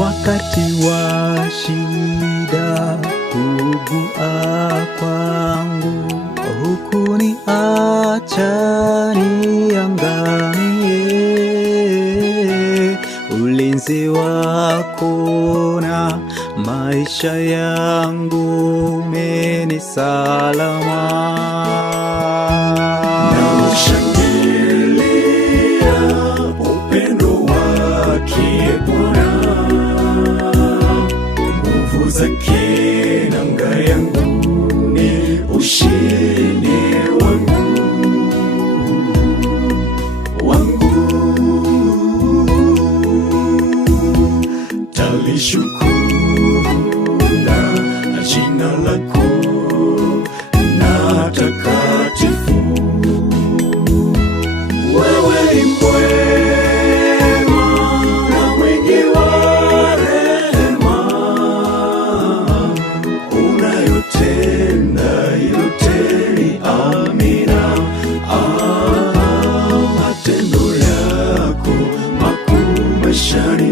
wakati wa shida, kugua kwangu, hukuniacha niangamie. Ulinzi wako na maisha yangu umenisalama. Naushangilia upendo wake Bwana, nguvu zake nanga yangu ni ushindi wangu. Talishukuru na jina lako na takatifu. Wewe ni mwema na mwingi wa rehema, unayotenda yote ni amina. Matendo yako makuu maishani